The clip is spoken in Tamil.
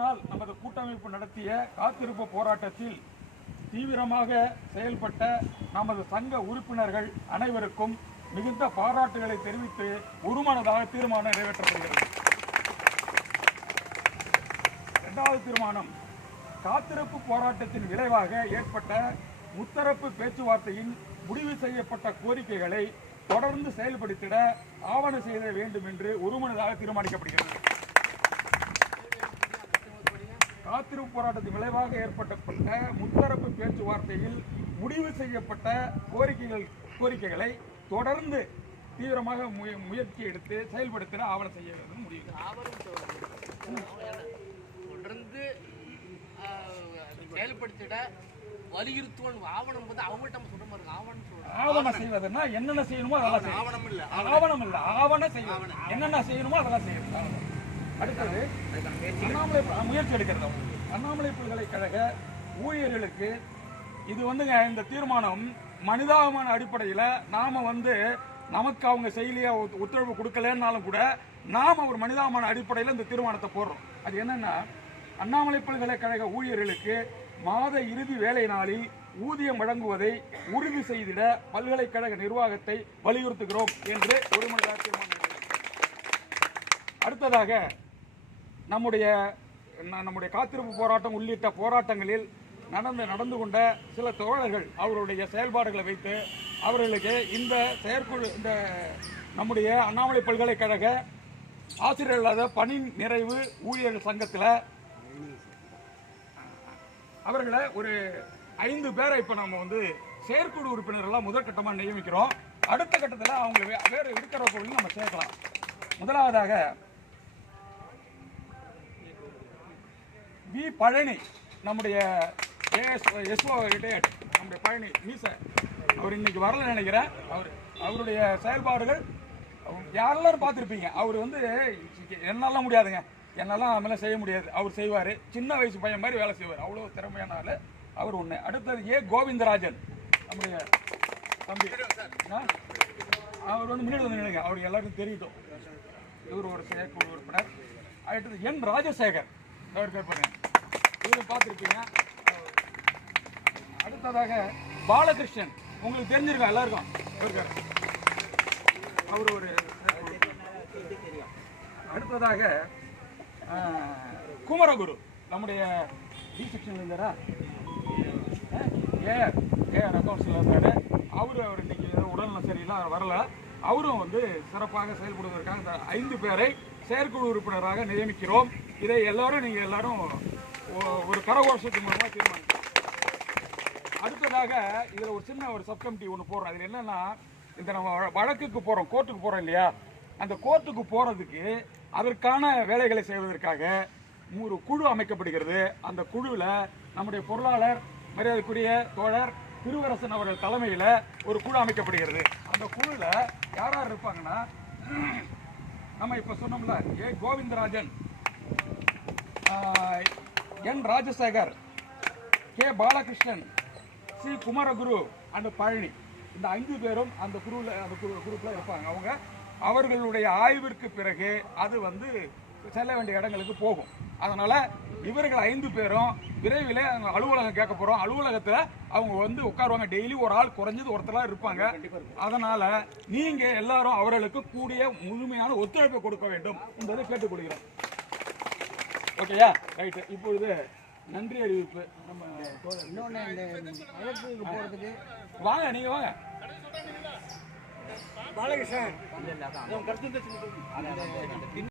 நாள் நமது கூட்டமைப்பு நடத்திய காத்திருப்பு போராட்டத்தில் தீவிரமாக செயல்பட்ட நமது சங்க உறுப்பினர்கள் அனைவருக்கும் மிகுந்த பாராட்டுகளை தெரிவித்து ஒருமனதாக தீர்மானம் நிறைவேற்றப்படுகிறது. இரண்டாவது தீர்மானம் காத்திருப்பு போராட்டத்தின் விளைவாக ஏற்பட்ட முத்தரப்பு பேச்சுவார்த்தையின் முடிவு செய்யப்பட்ட கோரிக்கைகளை தொடர்ந்து செயல்படுத்திட ஆவண செய்த வேண்டும் என்று ஒருமனதாக தீர்மானிக்கப்படுகிறது. காத்திருப்பு போராட்டத்தின் விளைவாக ஏற்பட்டப்பட்ட முத்தரப்பு பேச்சுவார்த்தையில் முடிவு செய்யப்பட்ட கோரிக்கைகள் கோரிக்கைகளை தொடர்ந்து தீவிரமாக முய- முயற்சி எடுத்து செயல்படுத்திட ஆவணம் செய்ய வேண்டும் முடிவு ஆவணம் தொடர்ந்து செயல்படுத்திட வலியுறுத்துவோம். ஆவணம் வந்து அவங்கள்ட்ட சொல்ற மாதிரி. ஆவணம் ஆவணம். செய்வதுன்னா என்னென்ன செய்யணுமோ அதெல்லாம் ஆவணம் இல்ல. ஆவணம். இல்ல. ஆவண செய்யணும். என்னென்ன செய்யணுமோ அதெல்லாம் செய்யணும். அடுத்தது அண்ணாமலை முயற்சி எடுக்கிறது அவங்க. அண்ணாமலை பல்கலைக்கழக ஊழியர்களுக்கு இது வந்துங்க இந்த தீர்மானம் மனிதாபிமான அடிப்படையில் நாம வந்து நமக்கு அவங்க செயலியாக ஒத்து- ஒத்துழைப்பு கொடுக்கலன்னாலும் கூட நாம் ஒரு மனிதாபிமான அடிப்படையில் இந்த தீர்மானத்தை போடுறோம் அது என்னென்னா அண்ணாமலை பல்கலைக்கழக ஊழியர்களுக்கு மாத இறுதி வேலை நாளில் ஊதியம் வழங்குவதை உறுதி செய்திட பல்கலைக்கழக நிர்வாகத்தை வலியுறுத்துகிறோம் என்று ஒரு மனிதாக தீர்மானம் அடுத்ததாக நம்முடைய நம்முடைய காத்திருப்பு போராட்டம் உள்ளிட்ட போராட்டங்களில் நடந்து நடந்து கொண்ட சில தோழர்கள் அவருடைய செயல்பாடுகளை வைத்து அவர்களுக்கு இந்த செயற்குழு இந்த நம்முடைய அண்ணாமலை பல்கலைக்கழக ஆசிரியர் இல்லாத பணி நிறைவு ஊழியர்கள் சங்கத்தில் அவர்களை ஒரு ஐந்து பேரை இப்போ நம்ம வந்து செயற்குழு உறுப்பினர்களாக முதற்கட்டமாக நியமிக்கிறோம். அடுத்த கட்டத்தில் அவங்க வே- வேறு இருக்கிறவர்களையும் நம்ம சேர்க்கலாம். முதலாவதாக வி பழனி நம்முடைய ஏஎஸ் எஸ்ஓ ரிட்டையர்ட் நம்முடைய பழனி மீச. அவர் இன்னைக்கு வரல நினைக்கிறேன். அவர் அவருடைய செயல்பாடுகள் யாரெல்லாரும் பார்த்துருப்பீங்க. அவர் வந்து என்னெல்லாம் முடியாதுங்க. என்னெல்லாம் மேலே செய்ய முடியாது. அவர் செய்வார். சின்ன வயசு பையன் மாதிரி வேலை செய்வார். அவ்வளோ திறமையான ஆள். அவர் ஒன்று அடுத்தது ஏ கோவிந்தராஜன் நம்முடைய தம்பி. ஆ? அவர் வந்து முன்னாடி வந்து நினைங்க அவர் எல்லாருக்கும் தெரியட்டும் இவர் ஒரு செயற்குழு உறுப்பினர். அடுத்தது என் ராஜசேகர். அவர் கேட்பாங்க இவரு பார்த்துருப்பீங்க. அடுத்ததாக பாலகிருஷ்ணன். உங்களுக்கு தெரிஞ்சிருக்கோம் எல்லாருக்கும். இருக்கார் அவர் ஒரு அடுத்ததாக குமரகுரு. நம்முடைய டி செக்ஷன்ல இருந்தாரா? ஏ ஏ அக்கௌண்ட்ஸில் இருந்தார் அவர் அவர் இன்னைக்கு உடல்நலம் சரியில்லை அவர் வரல. அவரும் வந்து சிறப்பாக செயல்படுவதற்காக இந்த ஐந்து பேரை செயற்குழு உறுப்பினராக நியமிக்கிறோம். இதை எல்லாரும் நீங்கள் எல்லாரும் ஒரு கரகோஷத்து மூலமாக தீர்மானிக்கிறோம் அடுத்ததாக இதில் ஒரு சின்ன ஒரு சப் கமிட்டி ஒன்று போடுறோம். அதில் என்னென்னா இந்த நம்ம வழக்குக்கு போகிறோம் கோர்ட்டுக்கு போகிறோம் இல்லையா? அந்த கோர்ட்டுக்கு போகிறதுக்கு அதற்கான வேலைகளை செய்வதற்காக ஒரு குழு அமைக்கப்படுகிறது. அந்த குழுவில் நம்முடைய பொருளாளர் மரியாதைக்குரிய தோழர் திருவரசன் அவர்கள் தலைமையில் ஒரு குழு அமைக்கப்படுகிறது. அந்த குழுவில் யார் யார் இருப்பாங்கன்னா நம்ம இப்போ சொன்னோம்ல A. Govindarajan. N Rajasekar K. Balakrishnan C. Kumaraguru and Palani. இந்த ஐந்து பேரும் அந்த குருவில் அந்த குரு குரூப்பில் இருப்பாங்க. அவங்க அவர்களுடைய ஆய்விற்கு பிறகு அது வந்து செல்ல வேண்டிய இடங்களுக்கு போகும். அதனால இவர்கள் ஐந்து பேரும் விரைவில் அலுவலகம் கேட்க போறோம். அலுவலகத்துல அவங்க வந்து உட்காருவாங்க. டெய்லி ஒரு ஆள் குறைஞ்சது ஒருத்தரா இருப்பாங்க. அதனால நீங்க எல்லாரும் அவர்களுக்கு கூடிய முழுமையான ஒத்துழைப்பை கொடுக்க வேண்டும் என்பதை கேட்டுக்கொள்கிறோம். ஓகேயா? ரைட்டு இப்பொழுது நன்றி அறிவிப்பு. நம்ம இன்னொன்று இந்த வழக்குக்கு போகிறதுக்கு வாங்க நீங்க வாங்க. பாலகிருஷ்ணன். கருத்து